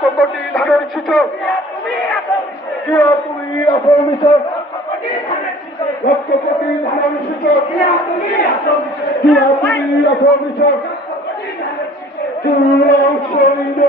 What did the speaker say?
লক্ষ কোটি ধানের সূচক কিয়া তুমি অপমিশক লক্ষ কোটি ধানের সূচক কিয়া তুমি অপমিশক সৈন্য